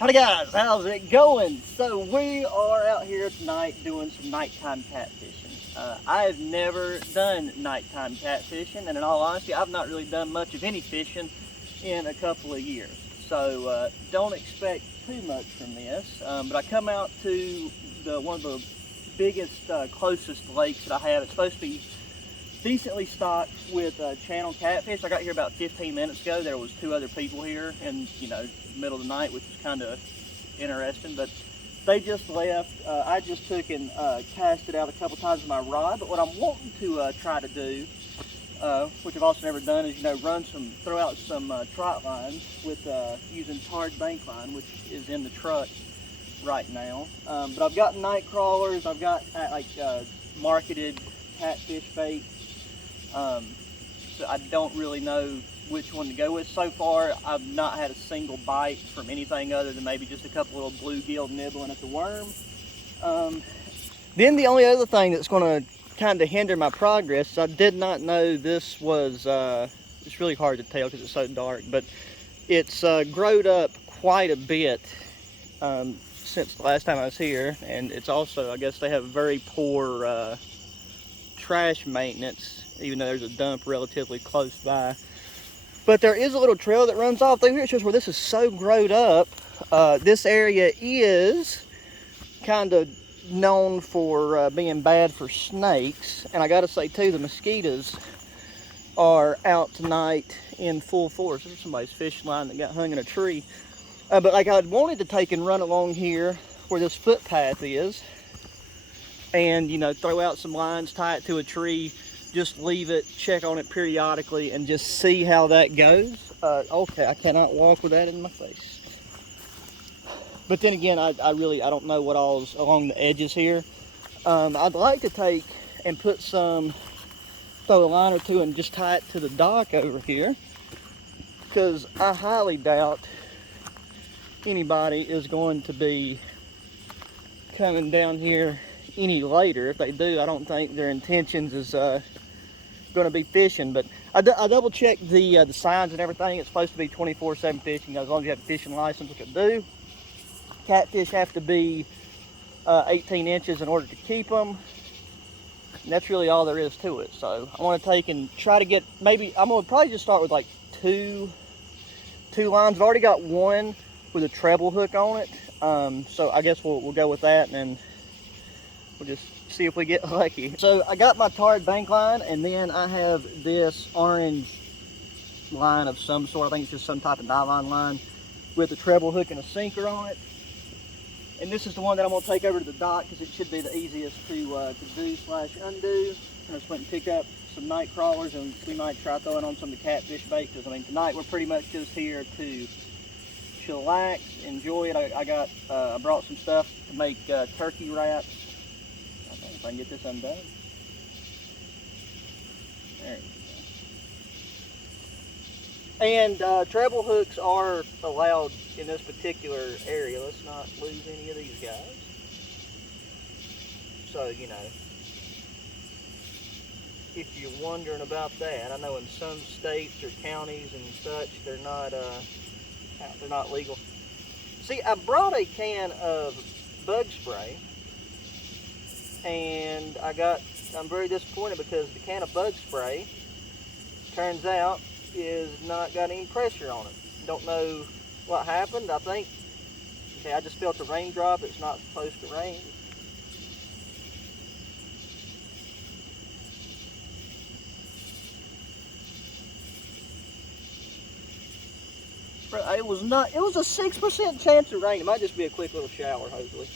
Howdy guys, how's it going? So we are out here tonight doing some nighttime catfishing. I have never done nighttime catfishing, and in all honesty, I've not really done much of any fishing in a couple of years. So don't expect too much from this. But I come out to one of the biggest, closest lakes that I have. It's supposed to be decently stocked with channel catfish. I got here about 15 minutes ago. There was two other people here in, middle of the night, which was kind of interesting, but they just left. I just took and cast it out a couple times with my rod, but what I'm wanting to try to do, which I've also never done, is throw out some trot lines with using tarred bank line, which is in the truck right now. But I've got night crawlers, I've got marketed catfish bait. So I don't really know which one to go with. So far, I've not had a single bite from anything other than maybe just a couple little bluegill nibbling at the worm. Then the only other thing that's going to kind of hinder my progress, I did not know this was, it's really hard to tell because it's so dark, but it's growed up quite a bit since the last time I was here, and it's also, I guess they have very poor trash maintenance, even though there's a dump relatively close by. But there is a little trail that runs off through here. It shows where this is so growed up. This area is kind of known for being bad for snakes. And I gotta say too, the mosquitoes are out tonight in full force. There's somebody's fishing line that got hung in a tree. But like I'd wanted to take and run along here where this footpath is, and throw out some lines, tie it to a tree, just leave it, check on it periodically, and just see how that goes. Okay, I cannot walk with that in my face. But then again, I don't know what all's along the edges here. I'd like to take and throw a line or two and just tie it to the dock over here, because I highly doubt anybody is going to be coming down here any later. If they do, I don't think their intentions is going to be fishing. But I double checked the signs and everything. It's supposed to be 24/7 fishing as long as you have a fishing license, which I do. Catfish have to be 18 inches in order to keep them, and that's really all there is to it. So I want to take and try to get, maybe I'm going to probably just start with like two lines. I've already got one with a treble hook on it, so I guess we'll go with that, and then we'll just see if we get lucky. So I got my tarred bank line, and then I have this orange line of some sort. I think it's just some type of nylon line with a treble hook and a sinker on it. And this is the one that I'm going to take over to the dock because it should be the easiest to do/undo. I just went and picked up some night crawlers, and we might try throwing on some of the catfish bait, because tonight we're pretty much just here to chillax, enjoy it. I brought some stuff to make turkey wraps. I think if I can get this undone. There we go. And treble hooks are allowed in this particular area. Let's not lose any of these guys. So, if you're wondering about that, I know in some states or counties and such, they're not legal. See, I brought a can of bug spray, and I'm very disappointed because the can of bug spray, turns out, is not got any pressure on it. Don't know what happened. I think, I just felt a raindrop. It's not supposed to rain. It was a 6% chance of rain. It might just be a quick little shower, hopefully.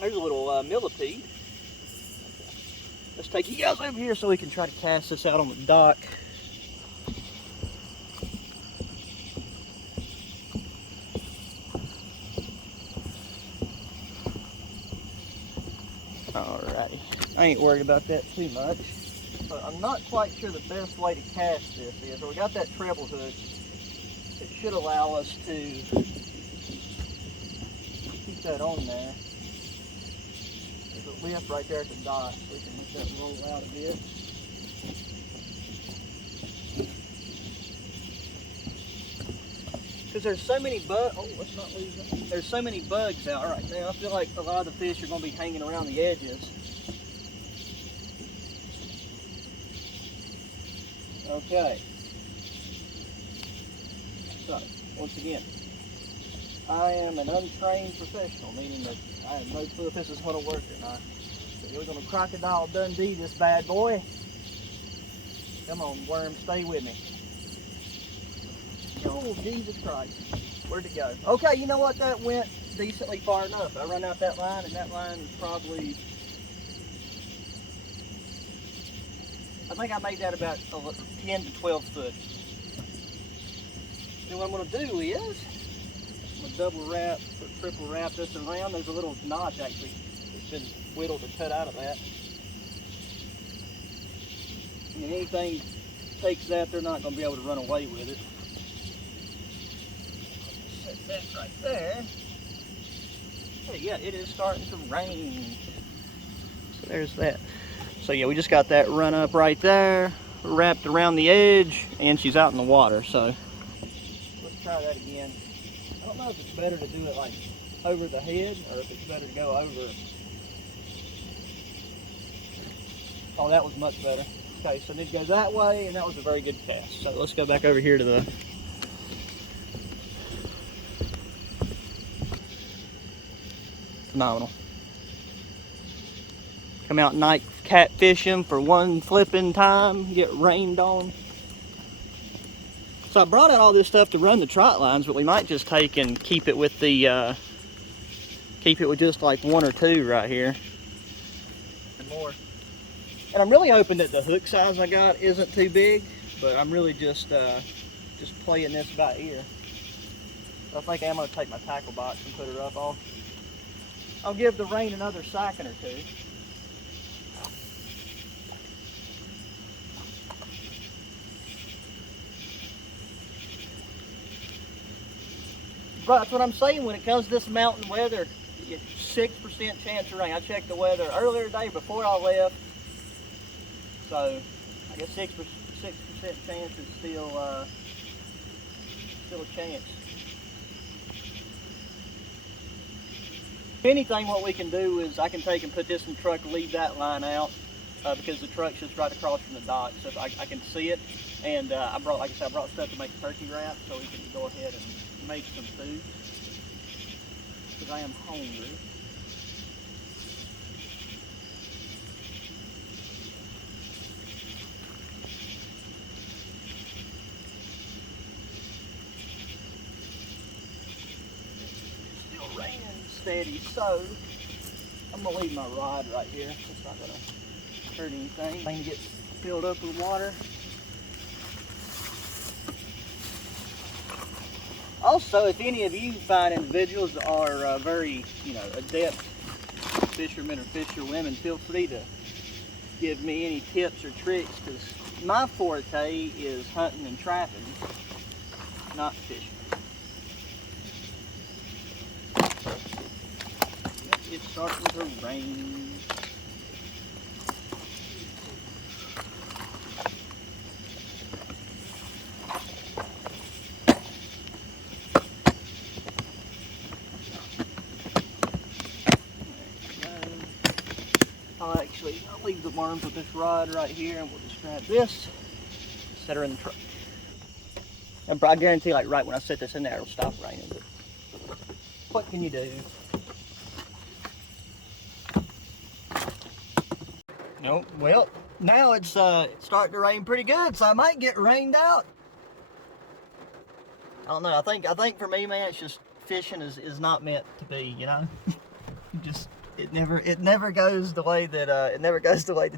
There's a little millipede. Okay. Let's take you guys over here so we can try to cast this out on the dock. Alrighty. I ain't worried about that too much. But I'm not quite sure the best way to cast this is. So we got that treble hook. It should allow us to keep that on there. There's a lift right there at the dock, so we can let that roll out a bit. because there's so many bugs. Oh, let's not lose that. There's so many bugs out right now. I feel like a lot of the fish are going to be hanging around the edges. Okay. So, once again, I am an untrained professional, meaning that I have no clue if this is going to work or not. So we're going to Crocodile Dundee this bad boy. Come on, worm, stay with me. Oh, Jesus Christ. Where'd it go? Okay, you know what? That went decently far enough. I run out that line, and that line is probably... I think I made that about 10 to 12 foot. And what I'm going to do is, I'm going to double wrap or triple wrap this around. There's a little notch actually that's been whittled or cut out of that. And anything takes that, they're not going to be able to run away with it. Set that right there. Hey, yeah, it is starting to rain. So there's that. So yeah, we just got that run up right there, wrapped around the edge, and she's out in the water. So let's try that again. I don't know if it's better to do it like over the head or if it's better to go over. Oh, that was much better. Okay, so I need to go that way, and that was a very good cast. So let's go back over here to the... Phenomenal. Come out night catfishing for one flipping time, get rained on. So I brought out all this stuff to run the trot lines, but we might just take and keep it with the, keep it with just like one or two right here. And more. And I'm really hoping that the hook size I got isn't too big, but I'm really just playing this by ear. So I think I'm gonna take my tackle box and put her up. I'll give the rain another second or two. But that's what I'm saying, when it comes to this mountain weather, 6% chance of rain. I checked the weather earlier today before I left. So I guess 6% chance is still a chance. If anything, what we can do is I can take and put this in the truck, leave that line out because the truck's just right across from the dock, so I can see it. And I brought, like I said, I brought stuff to make turkey wrap, so we can go ahead and make some food because I am hungry. Still raining steady, so I'm gonna leave my rod right here. It's not gonna hurt anything. Thing gets filled up with water. Also, if any of you find individuals that are very, adept fishermen or fisherwomen, feel free to give me any tips or tricks, because my forte is hunting and trapping, not fishing. It's starting to rain. I'll leave the worms with this rod right here, and we'll just grab this, set her in the truck. And I guarantee, like right when I set this in there, it'll stop raining. But what can you do? Nope. Well, now it's starting to rain pretty good, so I might get rained out. I don't know. I think for me, man, it's just fishing is not meant to be. It never goes the way that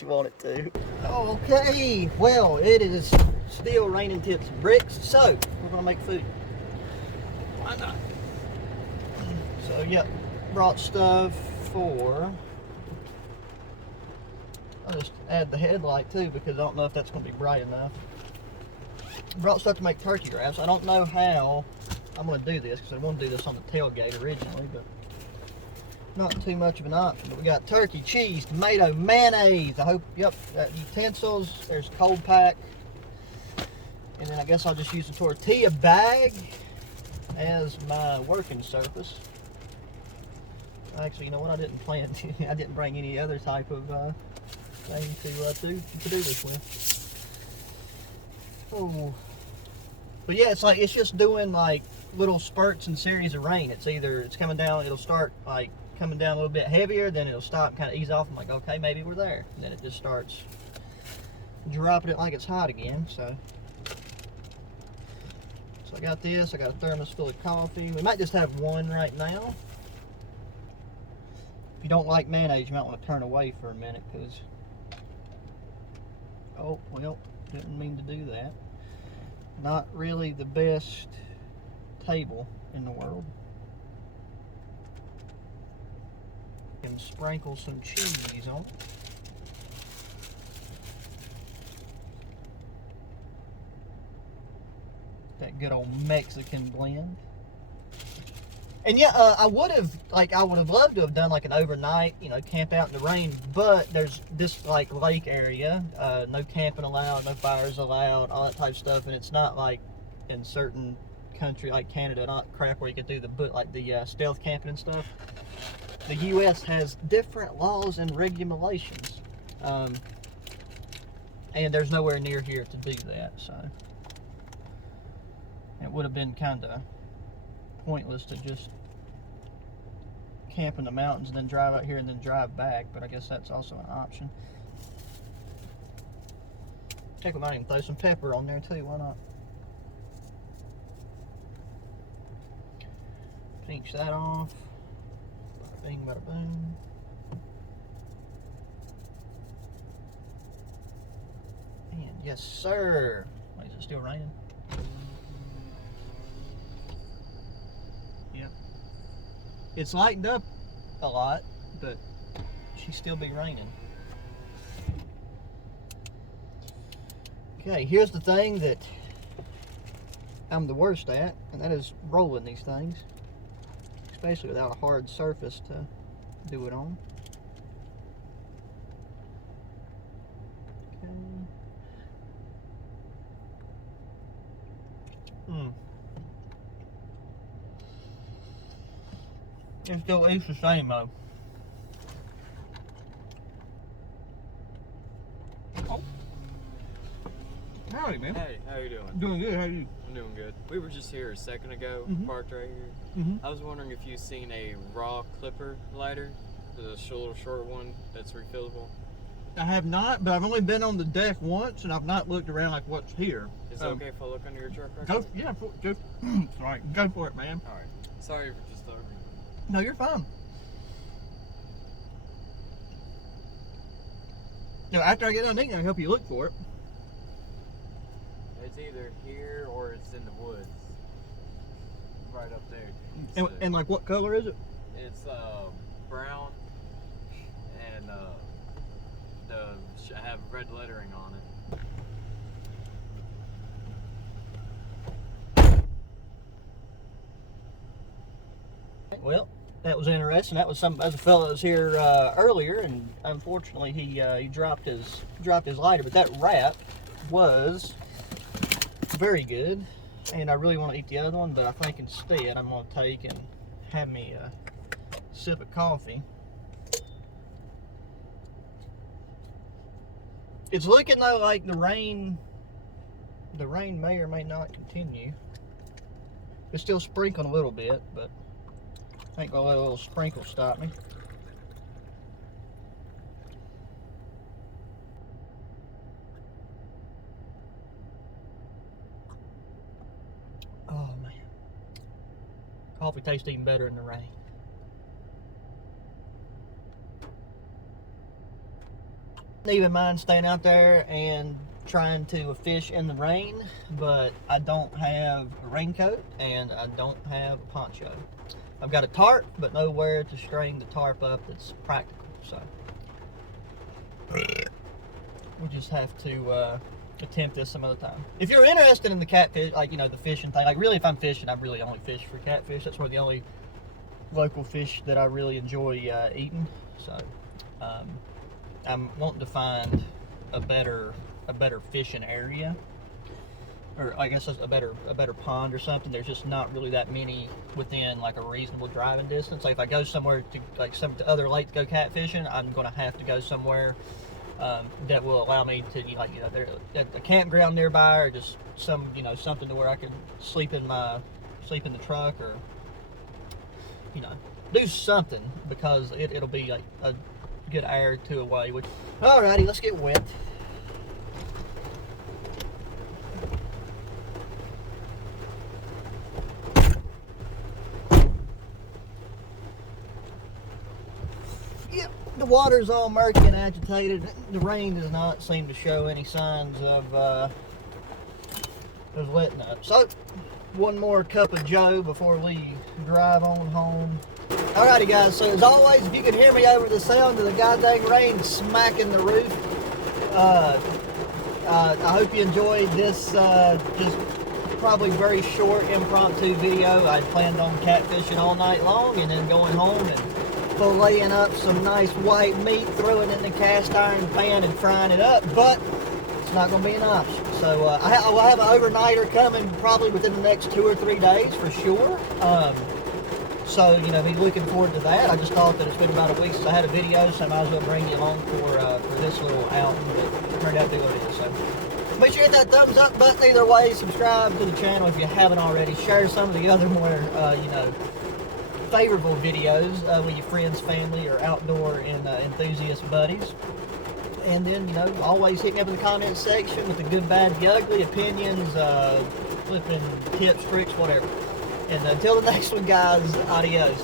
you want it to. Okay, well, it is still raining tips and bricks, so we're gonna make food. Why not? So yeah, brought stuff for. I'll just add the headlight too because I don't know if that's gonna be bright enough. Brought stuff to make turkey wraps. I don't know how I'm gonna do this because I want to do this on the tailgate originally, but. Not too much of an option, but we got turkey, cheese, tomato, mayonnaise. I hope, yep, utensils. There's a cold pack. And then I guess I'll just use the tortilla bag. as my working surface. Actually, you know what? I didn't plan to. I didn't bring any other type of thing to do this with. Oh, but yeah, it's just doing like little spurts and series of rain. It's coming down. It'll start like coming down a little bit heavier, then it'll stop, kind of ease off. I'm like, okay, maybe we're there. And then it just starts dropping it like it's hot again. So I got this. I got a thermos full of coffee. We might just have one right now. If you don't like mayonnaise, you might want to turn away for a minute, because, oh, well, didn't mean to do that. Not really the best table in the world. And sprinkle some cheese on it. That good old Mexican blend. And yeah, I would have loved to have done like an overnight, you know, camp out in the rain, but there's this like lake area, no camping allowed, no fires allowed, all that type of stuff, and it's not like in certain country like Canada, not crap where you can do the stealth camping and stuff. The U.S. has different laws and regulations, and there's nowhere near here to do that, so it would have been kind of pointless to just camp in the mountains and then drive out here and then drive back, but I guess that's also an option. Heck, we might even throw some pepper on there too, why not? Pinch that off. Bada bing, bada boom. And yes, sir. Wait, is it still raining? Yep. It's lightened up a lot, but she'd still be raining. Okay, here's the thing that I'm the worst at, and that is rolling these things, especially without a hard surface to do it on. Okay. It still eats the same though. Oh. Howdy, man. Hey, how you doing? Doing good, how are you? I'm doing good. We were just here a second ago, parked right here. I was wondering if you've seen a raw clipper lighter, the little short one that's refillable. I have not, but I've only been on the deck once, and I've not looked around like what's here. Is it okay if I look under your truck right Go, yeah, sorry, go for it, man. Alright. Sorry for just over. No, you're fine. Now, after I get done eating, I'll help you look for it. It's either here or it's in the woods. Right up there. And like, what color is it? It's brown, and I have red lettering on it. Well, that was interesting. That was a fellow that was here earlier, and unfortunately he dropped his lighter. But that wrap was very good, and I really want to eat the other one, but I think instead I'm going to take and have me a sip of coffee. It's looking though like the rain may or may not continue. It's still sprinkling a little bit, but I think I'll let a little sprinkle stop me. Oh man, coffee tastes even better in the rain. Even mind staying out there and trying to fish in the rain, but I don't have a raincoat and I don't have a poncho. I've got a tarp, but nowhere to string the tarp up that's practical, so we'll just have to attempt this some other time. If you're interested in the catfish, like, you know, the fishing thing, like really if I'm fishing, I really only fish for catfish. That's one of the only local fish that I really enjoy eating, so I'm wanting to find a better fishing area. or I guess a better pond or something. There's just not really that many within like a reasonable driving distance. Like if I go somewhere to like some other lake to go catfishing, I'm gonna have to go somewhere that will allow me to, like, you know, there a campground nearby, or just some, you know, something to where I can sleep in the truck, or, you know, do something, because it'll be like a good hour or two away. Which, alrighty, let's get wet. Yep, the water's all murky and agitated. The rain does not seem to show any signs of letting up. So, one more cup of Joe before we drive on home. Alrighty guys, so as always, if you can hear me over the sound of the goddamn rain smacking the roof, I hope you enjoyed this just probably very short impromptu video. I planned on catfishing all night long and then going home and filleting up some nice white meat, throwing it in the cast iron pan and frying it up, but it's not going to be an option. So I will have an overnighter coming probably within the next 2 or 3 days for sure. So, you know, be looking forward to that. I just thought that it's been about a week since I had a video, so I might as well bring you along for this little outing that turned out to be what it is. So make sure you hit that thumbs up button either way. Subscribe to the channel if you haven't already. Share some of the other more, you know, favorable videos with your friends, family, or outdoor and enthusiast buddies. And then, you know, always hit me up in the comments section with the good, bad, the ugly, opinions, flipping tips, tricks, whatever. And until the next one, guys, adios.